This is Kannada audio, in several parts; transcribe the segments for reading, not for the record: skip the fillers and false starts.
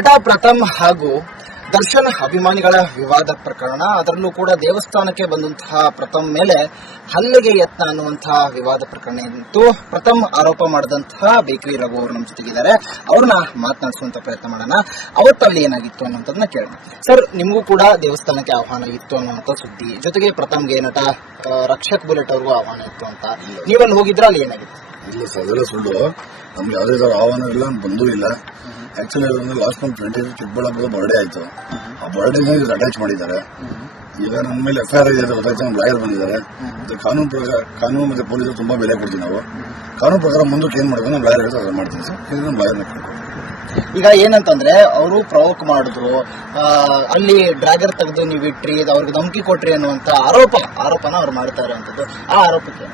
ನಟ ಪ್ರಥಮ್ ಹಾಗೂ ದರ್ಶನ್ ಅಭಿಮಾನಿಗಳ ವಿವಾದ ಪ್ರಕರಣ, ಅದರಲ್ಲೂ ಕೂಡ ದೇವಸ್ಥಾನಕ್ಕೆ ಬಂದಂತಹ ಪ್ರಥಮ್ ಮೇಲೆ ಹಲ್ಲೆಗೆ ಯತ್ನ ಅನ್ನುವಂತಹ ವಿವಾದ ಪ್ರಕರಣ ಇತ್ತು. ಪ್ರಥಮ್ ಆರೋಪ ಮಾಡಿದಂತಹ ಬೇಕರಿ ರಘು ಅವರು ನಮ್ಮ ಜೊತೆಗಿದ್ದಾರೆ. ಅವ್ರನ್ನ ಮಾತನಾಡಿಸುವಂತ ಪ್ರಯತ್ನ ಮಾಡೋಣ. ಅವತ್ತಲ್ಲಿ ಏನಾಗಿತ್ತು ಅನ್ನೋದನ್ನ ಕೇಳೋಣ. ಸರ್, ನಿಮಗೂ ಕೂಡ ದೇವಸ್ಥಾನಕ್ಕೆ ಆಹ್ವಾನ ಇತ್ತು ಅನ್ನುವಂತ ಸುದ್ದಿ, ಜೊತೆಗೆ ಪ್ರಥಮ್ಗೆ ನಟ ರಕ್ಷಕ್ ಬುಲೆಟ್ ಅವ್ರಿಗೂ ಆಹ್ವಾನ ಇತ್ತು ಅಂತ, ನೀವಲ್ಲಿ ಹೋಗಿದ್ರ? ಅಲ್ಲಿ ಏನಾಗಿತ್ತು? ಇಲ್ಲ ಸರ್, ಅದೆಲ್ಲ ಸುಳ್ಳು. ನಮ್ಗೆ ಯಾವುದೇ ತರ ಆಹ್ವಾನ ಇಲ್ಲ, ಬಂದೂ ಇಲ್ಲ. ಆಕ್ಚುಲಿ ಲಾಸ್ಟ್ ಮಂತ್ 20 ಚಿಕ್ಕಬಳ್ಳಾಪುರದ ಬರ್ಡೇ ಆಯ್ತು. ಆ ಬರ್ಡೇ ಅಟ್ಯಾಚ್ ಮಾಡಿದ್ದಾರೆ. ಈಗ ನನ್ನ ಮೇಲೆ FIR ಇದೆ ಗೊತ್ತಾಯ್ತು. ನಮ್ಮ ಲಾಯರ್ ಬಂದಿದ್ದಾರೆ. ಕಾನೂನು ಮತ್ತೆ ಪೊಲೀಸರು ತುಂಬಾ ಬೆಲೆ ಕೊಡ್ತೀವಿ ನಾವು. ಕಾನೂನು ಪ್ರಕಾರ ಮುಂದಕ್ಕೆ ಏನ್ ಮಾಡ್ಬೇಕು ನಮ್ಮ ಲಾಯರ್ ಹೇಳ್ತಾರೆ ಮಾಡ್ತೀವಿ ಸರ್. ಇದು ನಮ್ಮ ಲಾಯರ್ನ ಕೇಳ್ಕೊಂಡು ಈಗ ಏನಂತಂದ್ರೆ ಅವರು ಪ್ರವೋಕ್ ಮಾಡಿದ್ರು, ಅಲ್ಲಿ ಡ್ರ್ಯಾಗರ್ ತೆಗೆದು ನೀವು ಇಟ್ರಿ, ಅವ್ರಿಗೆ ಧಮಕಿ ಕೊಟ್ರಿ ಅನ್ನುವಂತ ಆರೋಪನ ಅವ್ರು ಮಾಡ್ತಾ ಇರುವಂತದ್ದು. ಆ ಆರೋಪಕ್ಕೆ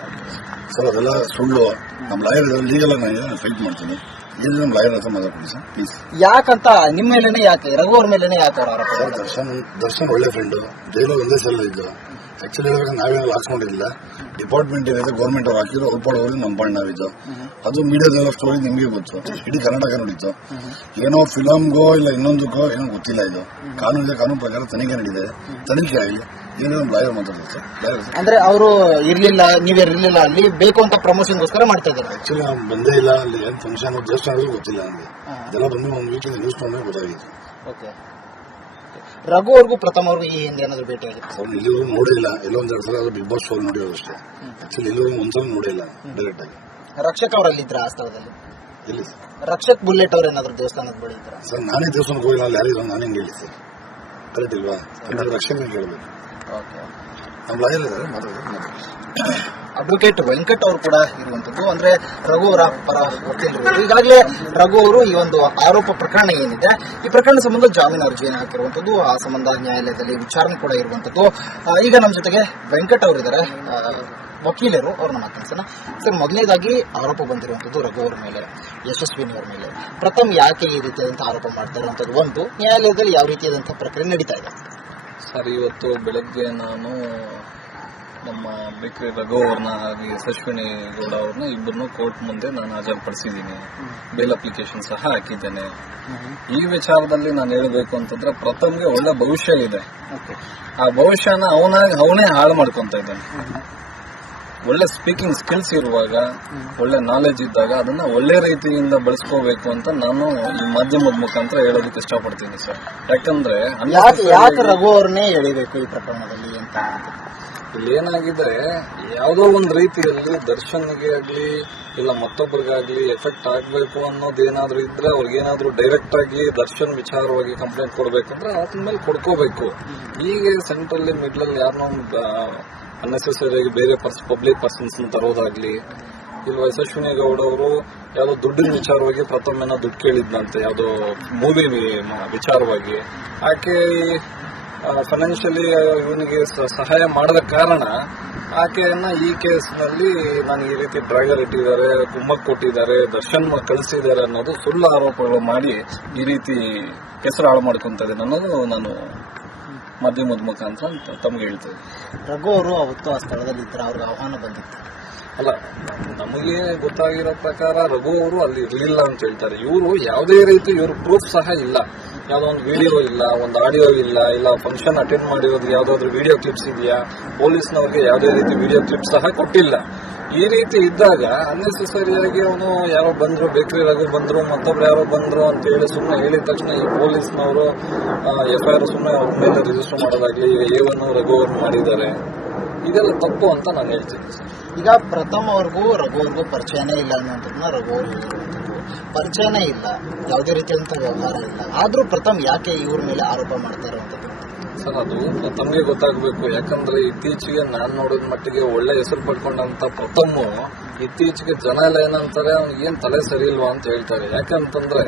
ಸರ್ ಅದೆಲ್ಲ ಸುಳ್ಳು. ನಮ್ಮ ಲಾಯರ್ ಲೀಗಲ್ ನಾನು ಫೈಟ್ ಮಾಡ್ತೀನಿ. ಇಲ್ಲಿ ನಮ್ಮ ಲಾಯರ್ ಹತ್ರ ಮಾತಾಡ್ತೀನಿ ಸರ್ ಪ್ಲೀಸ್. ಯಾಕಂತ ನಿಮ್ಮ ಮೇಲೇನೆ ಯಾಕೆ, ರಘು ಅವ್ರ ಮೇಲೇನೆ ಯಾಕೆ ಅವ್ರ ಆರೋಪ? ದರ್ಶನ್ ಒಳ್ಳೆ ಫ್ರೆಂಡು, ಜೈಲು ಒಂದೇ ಸಲ ಇದ್ದು. ಆಕ್ಚುಲಿ ನಾವೇನು ಹಾಕ್ಸ್ಕೊಂಡಿಲ್ಲ. ಡಿಪಾರ್ಟ್ಮೆಂಟ್ ಏನಿದೆ ಗೌರ್ಮೆಂಟ್ ಅವ್ರು ಹಾಕಿದ್ರು, ಅವ್ರ ಪಾಡೋರಿಗೆ ನಮ್ಮ ಪಾಡ್ ನಾವಿದ್ದು. ಅದು ಮೀಡಿಯಾದೆಲ್ಲ ಸ್ಟೋರಿ ನಿಮಗೆ ಗೊತ್ತು, ಇಡೀ ಕರ್ನಾಟಕ ನೋಡಿತ್ತು. ಏನೋ ಫಿಲಮ್ಗೋ ಇಲ್ಲ ಇನ್ನೊಂದಕ್ಕೋ ಏನೋ ಗೊತ್ತಿಲ್ಲ. ಇದು ಕಾನೂನು ಪ್ರಕಾರ ತನಿಖೆ ನಡೀಇದೆ. ತನಿಖೆ ಆಗಲಿ ಏನು ನಮ್ಮ ಲಾಯರ್ ಮಾತಾಡ್ತಾರೆ ಸರ್. ಅಂದ್ರೆ ಅವರು ಇರ್ಲಿಲ್ಲ, ನೀವಿರ್ಲಿಲ್ಲ ಅಲ್ಲಿ, ಬೇಕು ಅಂತ ಪ್ರಮೋಷನ್ಗೋಸ್ಕರ ಮಾಡ್ತಾ ಇದ್ದಾರೆ. ಆಕ್ಚುಲಿ ನಾನು ಬಂದೇ ಇಲ್ಲ. ಅಲ್ಲಿ ಏನ್ ಫಂಕ್ಷನ್ ಜಸ್ಟ್ ಆದ್ರೂ ಗೊತ್ತಿಲ್ಲ ನನಗೆ. ಇದೆಲ್ಲ ಬಂದು ಒಂದು ವೀಕಿಂದ ನ್ಯೂಸ್ ನೋಡಿದ್ರೆ ಗೊತ್ತಾಗಿತ್ತು. ಓಕೆ, ರಘು ಅವ್ರಿಗೂ ಪ್ರಥಮ್ ಅವ್ರಿಗೂ ಈ ಹಿಂದೆ ಏನಾದ್ರು ಭೇಟಿ ಆಗಿತ್ತು? ಅವ್ರು ಇಲ್ಲಿವರೆಗೂ ನೋಡಿಲ್ಲ. ಎಲ್ಲೋ ಒಂದೆರಡು ಸಲ ಅದು ಬಿಗ್ ಬಾಸ್ ಶೋ ನೋಡಿರೋದು ಅಷ್ಟೇ. ಆಕ್ಚುಲಿ ಇಲ್ಲಿವರೆಗೂ ಒಂದ್ಸಲ ನೋಡಿಲ್ಲ ಡೈರೆಕ್ಟ್ ಆಗಿ. ರಕ್ಷಕ್ ಅವರಲ್ಲಿದ್ರ ಆ ಸ್ಥಳದಲ್ಲಿ? ಎಲ್ಲಿ ರಕ್ಷಕ್ ಬುಲೆಟ್ ಅವ್ರು ಏನಾದ್ರು ದೇವಸ್ಥಾನದ ಬಳಿ ಇದ್ರ? ಸರ್ ನಾನೇ ದೇವಸ್ಥಾನಕ್ಕೆ ಹೋಗಿ ಅಲ್ಲಿ ಯಾರಿಲ್ಲ, ನಾನು ಹೆಂಗೆ ಹೇಳಿ ಸರ್? ಕರೆಕ್ಟ್ ಇಲ್ವಾ? ರಕ್ಷಕ ಕೇಳಬೇಕು. ನಮ್ಮ ಲಾಯರ್ ಇದ್ದಾರೆ, ಮಾತಾಡೋದು. ಅಡ್ವೊಕೇಟ್ ವೆಂಕಟ್ ಅವರು ಕೂಡ ಇರುವಂತದ್ದು. ಅಂದ್ರೆ ರಘು ಅವರ ಪರ ವಕೀಲರು. ಈಗಾಗಲೇ ರಘು ಅವರು ಈ ಒಂದು ಆರೋಪ ಪ್ರಕರಣ ಏನಿದೆ, ಈ ಪ್ರಕರಣ ಸಂಬಂಧ ಜಾಮೀನು ಅರ್ಜಿಯನ್ನು ಹಾಕಿರುವಂತದ್ದು, ಆ ಸಂಬಂಧ ನ್ಯಾಯಾಲಯದಲ್ಲಿ ವಿಚಾರಣೆ ಕೂಡ ಇರುವಂತದ್ದು. ಈಗ ನಮ್ಮ ಜೊತೆಗೆ ವೆಂಕಟ್ ಅವರು ಇದ್ದಾರೆ, ವಕೀಲರು. ಅವ್ರನ್ನ ಮಾತಾಡ್ಸೋಣ. ಸರ್, ಮೊದಲನೇದಾಗಿ ಆರೋಪ ಬಂದಿರುವಂತದ್ದು ರಘು ಅವರ ಮೇಲೆ, ಯಶಸ್ವಿನಿ ಅವರ ಮೇಲೆ. ಪ್ರಥಮ್ ಯಾಕೆ ಈ ರೀತಿಯಾದಂತಹ ಆರೋಪ ಮಾಡ್ತಾ ಇರುವಂತದ್ದು, ಒಂದು ನ್ಯಾಯಾಲಯದಲ್ಲಿ ಯಾವ ರೀತಿಯಾದಂತಹ ಪ್ರಕ್ರಿಯೆ ನಡೀತಾ ಇದೆ? ಸರ್, ಇವತ್ತು ಬೆಳಗ್ಗೆ ನಾನು ನಮ್ಮ ಬೇಕರಿ ರಘು ಅವ್ರನ್ನ ಹಾಗೆ ಯಶಸ್ವಿನಿ ಗೌಡ ಅವ್ರನ್ನ ಇಬ್ಬರನ್ನು ಕೋರ್ಟ್ ಮುಂದೆ ನಾನು ಹಾಜರುಪಡಿಸಿದ್ದೀನಿ. ಬೇಲ್ ಅಪ್ಲಿಕೇಶನ್ ಸಹ ಹಾಕಿದ್ದೇನೆ. ಈ ವಿಚಾರದಲ್ಲಿ ನಾನು ಹೇಳಬೇಕು ಅಂತಂದ್ರೆ, ಪ್ರಥಮ್ಗೆ ಒಳ್ಳೆ ಭವಿಷ್ಯ ಇದೆ. ಆ ಭವಿಷ್ಯನ ಅವನೇ ಹಾಳು ಮಾಡ್ಕೊಂತ ಇದ್ದಾನೆ. ಒಳ್ಳೆ ಸ್ಪೀಕಿಂಗ್ ಸ್ಕಿಲ್ಸ್ ಇರುವಾಗ, ಒಳ್ಳೆ ನಾಲೆಜ್ ಇದ್ದಾಗ ಅದನ್ನ ಒಳ್ಳೆ ರೀತಿಯಿಂದ ಬಳಸ್ಕೋಬೇಕು ಅಂತ ನಾನು ಈ ಮಾಧ್ಯಮದ ಮುಖಾಂತರ ಹೇಳೋದಕ್ಕೆ ಇಷ್ಟಪಡ್ತೀನಿ ಸರ್. ಯಾಕಂದ್ರೆ ಯಾಕೆ ರಘು ಅವ್ರನ್ನೇ ಎಳಿಬೇಕು ಈ ಪ್ರಕರಣದಲ್ಲಿ ಅಂತ? ಇಲ್ಲಿ ಏನಾಗಿದೆ, ಯಾವುದೋ ಒಂದು ರೀತಿಯಲ್ಲಿ ದರ್ಶನ್ಗೆ ಆಗ್ಲಿ ಇಲ್ಲ ಮತ್ತೊಬ್ಬರಿಗಾಗ್ಲಿ ಎಫೆಕ್ಟ್ ಆಗ್ಬೇಕು ಅನ್ನೋದೇನಾದ್ರೂ ಇದ್ರೆ, ಅವ್ರಿಗೇನಾದ್ರೂ ಡೈರೆಕ್ಟ್ ಆಗಿ ದರ್ಶನ್ ವಿಚಾರವಾಗಿ ಕಂಪ್ಲೇಂಟ್ ಕೊಡ್ಬೇಕಂದ್ರೆ ಅದ್ರ ಮೇಲೆ ಕೊಡ್ಕೋಬೇಕು. ಹೀಗೆ ಸೆಂಟ್ರಲ್ಲಿ ಮಿಡ್ಲಲ್ಲಿ ಯಾರನ್ನೋ ಅನ್ನೆಸೆಸರಿಯಾಗಿ ಬೇರೆ ಪಬ್ಲಿಕ್ ಪರ್ಸನ್ಸ್ ತರೋದಾಗ್ಲಿ, ಇಲ್ವಾ ಯಶಸ್ವಿನಿ ಗೌಡ ಅವರು ಯಾವುದೋ ದುಡ್ಡಿನ ವಿಚಾರವಾಗಿ ಪ್ರಥಮ್ ಏನೋ ದುಡ್ಡು ಕೇಳಿದ್ನಂತೆ, ಯಾವುದೋ ಮೂವಿ ವಿಚಾರವಾಗಿ. ಆಕೆ ಫೈನಾನ್ಷಿಯಲಿ ಇವನಿಗೆ ಸಹಾಯ ಮಾಡದ ಕಾರಣ ಆಕೆಯನ್ನ ಈ ಕೇಸ್ನಲ್ಲಿ ನಾನು ಈ ರೀತಿ ಡ್ರೈವರ್ ಇಟ್ಟಿದ್ದಾರೆ, ಕುಮ್ಮಕ್ ಕೊಟ್ಟಿದ್ದಾರೆ, ದರ್ಶನ್ ಕಳಿಸಿದ್ದಾರೆ ಅನ್ನೋದು ಸುಳ್ಳು ಆರೋಪಗಳು ಮಾಡಿ ಈ ರೀತಿ ಹೆಸರು ಹಾಳು ಮಾಡ್ಕೊಂತ ಇದ್ದೇನೆ ಅನ್ನೋದು ನಾನು ಮಾಧ್ಯಮದ ಮುಖಾಂತರ ತಮಗೆ ಹೇಳ್ತೇನೆ. ರಘು ಅವರು ಅವತ್ತು ಆ ಸ್ಥಳದಲ್ಲಿ ಇದ್ರೆ ಅವ್ರಿಗೆ ಆಹ್ವಾನ ಬಂದಿತ್ತು ಅಲ್ಲ, ನಮಗೆ ಗೊತ್ತಾಗಿರೋ ಪ್ರಕಾರ ರಘು ಅವರು ಅಲ್ಲಿ ಇರಲಿಲ್ಲ ಅಂತ ಹೇಳ್ತಾರೆ. ಇವರು ಯಾವುದೇ ರೀತಿ ಇವ್ರ ಪ್ರೂಫ್ ಸಹ ಇಲ್ಲ. ಯಾವುದೋ ಒಂದು ವಿಡಿಯೋ ಇಲ್ಲ, ಒಂದು ಆಡಿಯೋ ಇಲ್ಲ ಫಂಕ್ಷನ್ ಅಟೆಂಡ್ ಮಾಡಿರೋದು ಯಾವ್ದಾದ್ರು ವಿಡಿಯೋ ಕ್ಲಿಪ್ಸ್ ಇದೆಯಾ, ಪೊಲೀಸ್ನವ್ರಿಗೆ ಯಾವುದೇ ರೀತಿ ವಿಡಿಯೋ ಕ್ಲಿಪ್ಸ್ ಸಹ ಕೊಟ್ಟಿಲ್ಲ. ಈ ರೀತಿ ಇದ್ದಾಗ ಅನ್ನೆಸೆಸರಿಯಾಗಿ ಅವನು ಯಾರೋ ಬಂದ್ರು, ಬೇಕರಿ ರಘು ಬಂದ್ರು, ಮತ್ತೊಬ್ರು ಯಾರೋ ಬಂದ್ರು ಅಂತ ಹೇಳಿ ಸುಮ್ಮನೆ ಹೇಳಿದ ತಕ್ಷಣ ಈ ಪೊಲೀಸ್ನವರು FIR ಸುಮ್ಮನೆ ಅವ್ರ ಮೇಲೆ ರಿಜಿಸ್ಟರ್ ಮಾಡೋದಾಗ್ಲಿ, A1 ರಘು ಅವ್ರು ಮಾಡಿದ್ದಾರೆ. ಇದೆಲ್ಲ ತಪ್ಪು ಅಂತ ನಾನು ಹೇಳ್ತೀನಿ ಸರ್. ಈಗ ಪ್ರಥಮ್ ಅವ್ರಿಗೂ ರಘು ಅವ್ರಿಗೂ ಪರಿಚಯನೇ ಇಲ್ಲ ಅನ್ನೋದನ್ನ ರಘು ಅವರು ಹೇಳಿರುವಂತದ್ದು. ಪರಿಚಯನೇ ಇಲ್ಲ, ಯಾವುದೇ ರೀತಿಯಂತ ವ್ಯವಹಾರ ಇಲ್ಲ, ಆದ್ರೂ ಪ್ರಥಮ್ ಯಾಕೆ ಇವ್ರ ಮೇಲೆ ಆರೋಪ ಮಾಡ್ತಾ ಇರುವಂತದ್ದು? ಸರ್, ಅದು ಪ್ರಥಮ್ಗೆ ಗೊತ್ತಾಗಬೇಕು. ಯಾಕಂದ್ರೆ ಇತ್ತೀಚೆಗೆ ನಾನು ನೋಡಿದ ಮಟ್ಟಿಗೆ ಒಳ್ಳೆ ಹೆಸರು ಪಡ್ಕೊಂಡಂತ ಪ್ರಥಮ್ ಇತ್ತೀಚೆಗೆ ಜನ ಎಲ್ಲ ಏನಂತಾರೆ, ಅವ್ನಿಗೆ ಏನ್ ತಲೆ ಸರಿ ಇಲ್ವಾ ಅಂತ ಹೇಳ್ತಾರೆ. ಯಾಕಂತಂದ್ರೆ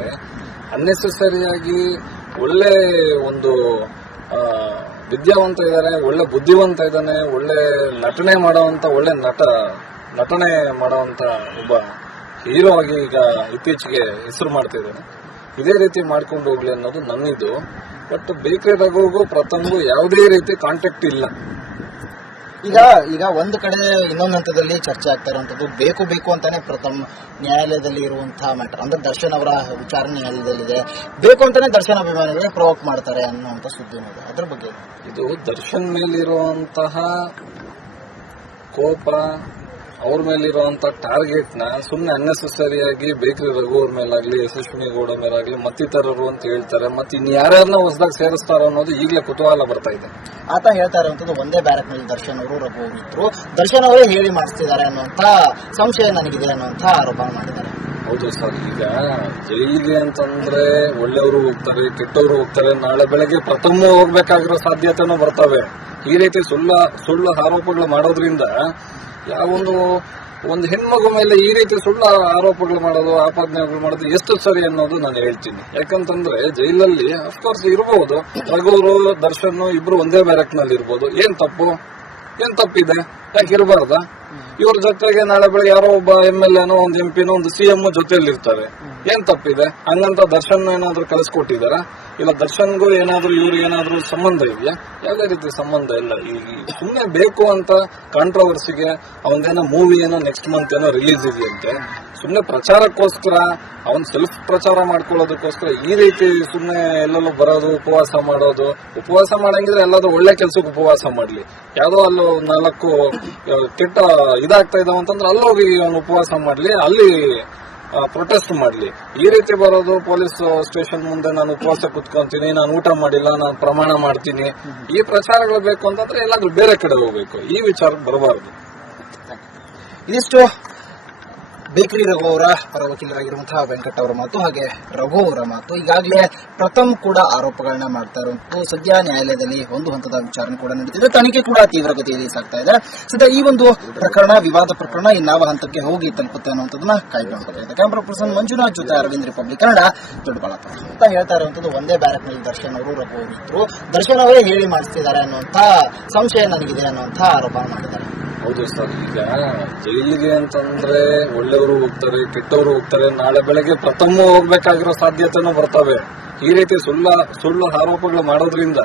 ಅನ್ನೆಸೆಸರಿಯಾಗಿ ಒಳ್ಳೆ ಒಂದು ವಿದ್ಯಾವಂತ ಇದ್ದಾನೆ, ಒಳ್ಳೆ ಬುದ್ಧಿವಂತ ಇದ್ದಾನೆ, ಒಳ್ಳೆ ನಟನೆ ಮಾಡುವಂತ ಒಬ್ಬ ಹೀರೋ ಆಗಿ ಈಗ ಇತ್ತೀಚೆಗೆ ಹೆಸರು ಮಾಡ್ತಿದ್ದಾನೆ. ಇದೇ ರೀತಿ ಮಾಡ್ಕೊಂಡು ಹೋಗ್ಲಿ ಅನ್ನೋದು ನನ್ನಿದು. ಬಟ್ ಬೇಕರಿ ರಘುಗೂ ಪ್ರಥಮ್ಗೂ ಯಾವುದೇ ರೀತಿ ಕಾಂಟ್ಯಾಕ್ಟ್ ಇಲ್ಲ. ಈಗ ಒಂದು ಕಡೆ ಇನ್ನೊಂದು ಹಂತದಲ್ಲಿ ಚರ್ಚೆ ಆಗ್ತಾ ಇರುವಂತದ್ದು ಬೇಕು ಅಂತಾನೆ ಪ್ರಥಮ ನ್ಯಾಯಾಲಯದಲ್ಲಿ ಇರುವಂತಹ ಮ್ಯಾಟರ್ ಅಂದ್ರೆ ದರ್ಶನ್ ಅವರ ವಿಚಾರಣೆ ನ್ಯಾಯಾಲಯದಲ್ಲಿದೆ, ಬೇಕು ಅಂತಾನೆ ದರ್ಶನ್ ಅಭಿಮಾನಿಗಳೇ ಪ್ರವೋಕ್ ಮಾಡ್ತಾರೆ ಅನ್ನುವಂತ ಸುದ್ದಿ ಇದೆ. ಅದ್ರ ಬಗ್ಗೆ ಇದು ದರ್ಶನ್ ಮೇಲಿರುವಂತಹ ಕೋಪ, ಅವ್ರ ಮೇಲಿರುವಂತ ಟಾರ್ಗೆಟ್ ನ ಸುಮ್ನೆ ಅನ್ನೆಸೆಸರಿಯಾಗಿ ಬೇಕ್ರಿ ರಘು ಅವ್ರ ಮೇಲಾಗ್ಲಿ, ಯಶಸ್ವಿನಿ ಗೌಡ ಮೇಲಾಗ್ಲಿ ಮತ್ತಿತರರು ಅಂತ ಹೇಳ್ತಾರೆ. ಮತ್ತೆ ಇನ್ ಯಾರ್ಯಾರನ್ನ ಹೊಸದಾಗಿ ಸೇರಿಸ್ತಾರ ಅನ್ನೋದು ಈಗಲೇ ಕುತೂಹಲ ಬರ್ತಾ ಇದೆ. ಆತ ಹೇಳ್ತಾ ಇರುವಂತದ್ದು ಒಂದೇ ಬ್ಯಾರಕ್ ನಲ್ಲಿ ದರ್ಶನ್ ಅವರು ರಘು ಅವರು ಇದ್ರು, ದರ್ಶನ್ ಅವರೇ ಹೇಳಿ ಮಾಡಿಸ್ತಿದ್ದಾರೆ ಅನ್ನುವಂತ ಸಂಶಯ ನನಗಿದೆ ಅನ್ನುವಂತ ಆರೋಪ ಮಾಡಿದ್ದಾರೆ. ಹೌದು ಸರ್, ಈಗ ಜೈಲಿಗೆ ಅಂತಂದ್ರೆ ಒಳ್ಳೆಯವರು ಹೋಗ್ತಾರೆ, ಕೆಟ್ಟವರು ಹೋಗ್ತಾರೆ. ನಾಳೆ ಬೆಳಗ್ಗೆ ಪ್ರಥಮ ಹೋಗ್ಬೇಕಾಗಿರೋ ಸಾಧ್ಯತೆನೂ ಬರ್ತವೆ. ಈ ರೀತಿ ಸುಳ್ಳು ಆರೋಪಗಳು ಮಾಡೋದ್ರಿಂದ ಒಂದು ಹೆಣ್ಮಗು ಮೇಲೆ ಈ ರೀತಿ ಸುಳ್ಳು ಆರೋಪಗಳು ಮಾಡೋದು, ಆಪಾದನೆಗಳು ಮಾಡೋದು ಎಷ್ಟು ಸರಿ ಅನ್ನೋದು ನಾನು ಹೇಳ್ತೀನಿ. ಯಾಕಂತಂದ್ರೆ ಜೈಲಲ್ಲಿ ಅಫ್ಕೋರ್ಸ್ ಇರಬಹುದು, ರಘುವರು ದರ್ಶನ್ ಇಬ್ರು ಒಂದೇ ಬ್ಯಾರಕ್ ನಲ್ಲಿ ಇರ್ಬೋದು. ಏನ್ ತಪ್ಪಿದೆ? ಯಾಕೆ ಇರಬಾರ್ದ? ಇವ್ರ ಜೊತೆಗೆ ನಾಳೆ ಬೆಳಗ್ಗೆ ಯಾರೋ ಒಬ್ಬ MLA ಒಂದು MP ಒಂದು CM ಜೊತೆಯಲ್ಲಿ ಇರ್ತಾರೆ. ಏನ್ ತಪ್ಪಿದೆ? ಹಂಗಂತ ದರ್ಶನ್ ಏನಾದ್ರು ಕಳಿಸ್ಕೊಟ್ಟಿದಾರ? ಇಲ್ಲ ದರ್ಶನ್ಗೂ ಏನಾದ್ರು ಇವ್ರಿಗೆ ಏನಾದ್ರು ಸಂಬಂಧ ಇದೆಯಾ? ಯಾವುದೇ ರೀತಿ ಸಂಬಂಧ ಇಲ್ಲ. ಈಗ ಸುಮ್ಮನೆ ಬೇಕು ಅಂತ ಕಾಂಟ್ರವರ್ಸಿಗೆ ಅವನದೇನೋ ಮೂವಿ ಏನೋ ನೆಕ್ಸ್ಟ್ ಮಂತ್ ಏನೋ ರಿಲೀಸ್ ಇದೆಯಂತೆ, ಸುಮ್ಮನೆ ಪ್ರಚಾರಕ್ಕೋಸ್ಕರ ಅವನ್ ಸೆಲ್ಫ್ ಪ್ರಚಾರ ಮಾಡ್ಕೊಳ್ಳೋದಕ್ಕೋಸ್ಕರ ಈ ರೀತಿ ಸುಮ್ಮನೆ ಎಲ್ಲೆಲ್ಲೋ ಬರೋದು, ಉಪವಾಸ ಮಾಡೋದು. ಉಪವಾಸ ಮಾಡಂಗಿದ್ರೆ ಎಲ್ಲಾದ್ರೂ ಒಳ್ಳೆ ಕೆಲ್ಸಕ್ಕೆ ಉಪವಾಸ ಮಾಡ್ಲಿ. ಯಾವ್ದೋ ಅಲ್ಲೋ 4 ಕೆಟ್ಟ ಇದಾಗ್ತಾ ಇದಾವ ಅಂತಂದ್ರೆ ಅಲ್ಲೋಗಿ ಅವನು ಉಪವಾಸ ಮಾಡ್ಲಿ, ಅಲ್ಲಿ ಪ್ರೊಟೆಸ್ಟ್ ಮಾಡ್ಲಿ. ಈ ರೀತಿ ಬರೋದು, ಪೊಲೀಸ್ ಸ್ಟೇಷನ್ ಮುಂದೆ ನಾನು ಉಪವಾಸ ಕುತ್ಕೊಂತೀನಿ, ನಾನು ಊಟ ಮಾಡಿಲ್ಲ, ನಾನು ಪ್ರಮಾಣ ಮಾಡ್ತೀನಿ, ಈ ಪ್ರಚಾರಗಳು ಬೇಕು ಅಂತಂದ್ರೆ ಎಲ್ಲಾದ್ರೂ ಬೇರೆ ಕಡೆ ಹೋಗ್ಬೇಕು. ಈ ವಿಚಾರ ಬರಬಾರದು. ಇದಿಷ್ಟು ಬೇಕ್ರಿ ರಘು ಅವರ ಪರ ವಕೀಲರಾಗಿರುವಂತಹ ವೆಂಕಟ್ ಅವರ ಮಾತು, ಹಾಗೆ ರಘು ಅವರ ಮಾತು. ಈಗಾಗಲೇ ಪ್ರಥಮ್ ಕೂಡ ಆರೋಪಗಳನ್ನ ಮಾಡ್ತಾ ಇರುವಂತದ್ದು. ಸದ್ಯ ನ್ಯಾಯಾಲಯದಲ್ಲಿ ಒಂದು ಹಂತದ ವಿಚಾರಣೆ ಕೂಡ ನಡೀತಿದೆ, ತನಿಖೆ ಕೂಡ ತೀವ್ರಗತಿಯಲ್ಲಿ ಸಾಗ್ತಾ ಇದೆ. ಸದ್ಯ ಈ ಒಂದು ಪ್ರಕರಣ, ವಿವಾದ ಪ್ರಕರಣ ಇನ್ನಾವ ಹಂತಕ್ಕೆ ಹೋಗಿ ತಲುಪುತ್ತೆ ಅನ್ನುವಂಥದ್ದನ್ನ ಕಾಯ್ದುಕೊಳ್ಳಬೇಕಾಗಿದೆ. ಕ್ಯಾಮ್ರಾ ಪರ್ಸನ್ ಮಂಜುನಾಥ್ ಜೊತೆ ಅರವಿಂದ್, ರಿಪಬ್ಲಿಕ್ ಕನ್ನಡ, ದೊಡ್ಡಬಳ್ಳಾಪುರ. ಅಂತ ಹೇಳ್ತಾ ಇರುವಂತದ್ದು ಒಂದೇ ಬ್ಯಾರಕ್ ನಲ್ಲಿ ದರ್ಶನ್ ಅವರು ರಘು ಅವರು ಇದ್ರು, ದರ್ಶನ್ ಅವರೇ ಹೇಳಿ ಮಾಡಿಸ್ತಿದ್ದಾರೆ ಅನ್ನುವಂತ ಸಂಶಯ ನನಗಿದೆ ಅನ್ನುವಂತ ಆರೋಪ ಮಾಡಿದ್ದಾರೆ. ಹೌದು ಸರ್, ಈಗ ಜೈಲಿಗೆ ಅಂತಂದ್ರೆ ಒಳ್ಳೆಯವರು ಹೋಗ್ತಾರೆ, ಕೆಟ್ಟವರು ಹೋಗ್ತಾರೆ. ನಾಳೆ ಬೆಳಗ್ಗೆ ಪ್ರಥಮ ಹೋಗ್ಬೇಕಾಗಿರೋ ಸಾಧ್ಯತೆನೂ ಬರ್ತವೆ. ಈ ರೀತಿ ಸುಳ್ಳು ಆರೋಪಗಳು ಮಾಡೋದ್ರಿಂದ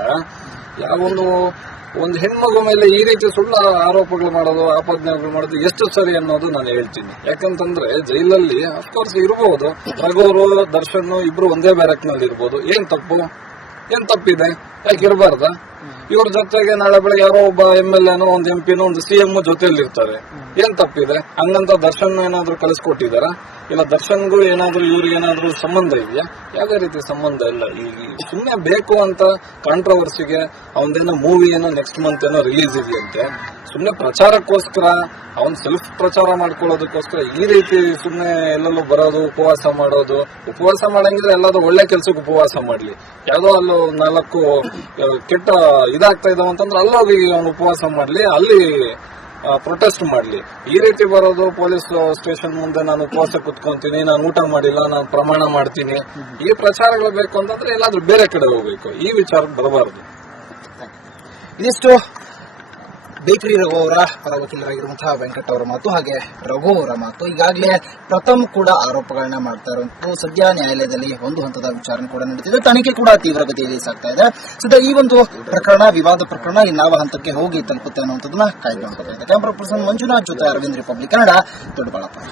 ಒಂದು ಹೆಣ್ಮಗು ಮೇಲೆ ಈ ರೀತಿ ಸುಳ್ಳು ಆರೋಪಗಳು ಮಾಡೋದು, ಆಪಾದನೆಗಳು ಮಾಡೋದು ಎಷ್ಟು ಸರಿ ಅನ್ನೋದು ನಾನು ಹೇಳ್ತೀನಿ. ಯಾಕಂತಂದ್ರೆ ಜೈಲಲ್ಲಿ ಅಫ್ಕೋರ್ಸ್ ಇರಬಹುದು, ರಘುವರು ದರ್ಶನ್ ಇಬ್ರು ಒಂದೇ ಬ್ಯಾರಕ್ ನಲ್ಲಿ ಇರ್ಬೋದು. ಏನ್ ತಪ್ಪಿದೆ? ಯಾಕೆ ಇರಬಾರ್ದ? ಇವ್ರ ಜೊತೆಗೆ ನಾಳೆ ಬೆಳಗ್ಗೆ ಯಾರೋ ಒಬ್ಬ MLA ಒಂದು MP ಒಂದು CM ಜೊತೆಯಲ್ಲಿ ಇರ್ತಾರೆ. ಏನ್ ತಪ್ಪಿದೆ? ಹಂಗಂತ ದರ್ಶನ್ ಏನಾದ್ರು ಕಳಿಸ್ಕೊಟ್ಟಿದಾರ? ಇಲ್ಲ ದರ್ಶನ್ಗೂ ಏನಾದ್ರು ಇವ್ರಿಗೆ ಏನಾದ್ರು ಸಂಬಂಧ ಇದೆಯಾ? ಯಾವುದೇ ರೀತಿ ಸಂಬಂಧ ಇಲ್ಲ. ಈಗ ಸುಮ್ಮನೆ ಬೇಕು ಅಂತ ಕಾಂಟ್ರವರ್ಸಿಗೆ ಅವನದೇನೋ ಮೂವಿ ಏನೋ ನೆಕ್ಸ್ಟ್ ಮಂತ್ ಏನೋ ರಿಲೀಸ್ ಇದೆಯಂತೆ, ಸುಮ್ಮನೆ ಪ್ರಚಾರಕ್ಕೋಸ್ಕರ ಅವನ್ ಸೆಲ್ಫ್ ಪ್ರಚಾರ ಮಾಡ್ಕೊಳ್ಳೋದಕ್ಕೋಸ್ಕರ ಈ ರೀತಿ ಸುಮ್ಮನೆ ಎಲ್ಲೆಲ್ಲೋ ಬರೋದು, ಉಪವಾಸ ಮಾಡೋದು. ಉಪವಾಸ ಮಾಡಂಗಿದ್ರೆ ಎಲ್ಲಾದ್ರೂ ಒಳ್ಳೆ ಕೆಲ್ಸಕ್ಕೆ ಉಪವಾಸ ಮಾಡ್ಲಿ. ಯಾವ್ದೋ ಅಲ್ಲೋ 4 ಕೆಟ್ಟ ಇದಾಗ್ತಾ ಇದಾವ ಅಂತಂದ್ರೆ ಅಲ್ಲೋಗಿ ಅವನು ಉಪವಾಸ ಮಾಡ್ಲಿ, ಅಲ್ಲಿ ಪ್ರೊಟೆಸ್ಟ್ ಮಾಡ್ಲಿ. ಈ ರೀತಿ ಬರೋದು, ಪೊಲೀಸ್ ಸ್ಟೇಷನ್ ಮುಂದೆ ನಾನು ಉಪವಾಸ ಕುತ್ಕೊಂತೀನಿ, ನಾನು ಊಟ ಮಾಡಿಲ್ಲ, ನಾನು ಪ್ರಮಾಣ ಮಾಡ್ತೀನಿ, ಈ ಪ್ರಚಾರಗಳು ಬೇಕು ಅಂತಂದ್ರೆ ಎಲ್ಲಾದ್ರೂ ಬೇರೆ ಕಡೆ ಹೋಗ್ಬೇಕು. ಈ ವಿಚಾರ ಬರಬಾರದು. ಇದಿಷ್ಟು ಬೇಕ್ರಿ ರಘು ಅವರ ಪರ ವಕೀಲರಾಗಿರುವಂತಹ ವೆಂಕಟ್ ಅವರ ಮಾತು, ಹಾಗೆ ರಘು ಅವರ ಮಾತು. ಈಗಾಗಲೇ ಪ್ರಥಮ್ ಕೂಡ ಆರೋಪಗಳನ್ನ ಮಾಡ್ತಾ ಇರುವಂತದ್ದು. ಸದ್ಯ ನ್ಯಾಯಾಲಯದಲ್ಲಿ ಒಂದು ಹಂತದ ವಿಚಾರಣೆ ಕೂಡ ನಡೀತಿದೆ, ತನಿಖೆ ಕೂಡ ತೀವ್ರಗತಿಯಲ್ಲಿ ಸಾಗ್ತಾ ಇದೆ. ಸದ್ಯ ಈ ಒಂದು ಪ್ರಕರಣ, ವಿವಾದ ಪ್ರಕರಣ ಇನ್ನಾವ ಹಂತಕ್ಕೆ ಹೋಗಿ ತಲುಪುತ್ತೆ ಅನ್ನುವಂಥದ್ದನ್ನ ಕಾಯ್ದುಕೊಳ್ಳಬೇಕಾಗಿದೆ. ಕ್ಯಾಮ್ರಾ ಪರ್ಸನ್ ಮಂಜುನಾಥ್ ಜೊತೆ ಅರವಿಂದ್, ರಿಪಬ್ಲಿಕ್ ಕನ್ನಡ, ದೊಡ್ಡಬಳ್ಳಾಪುರ.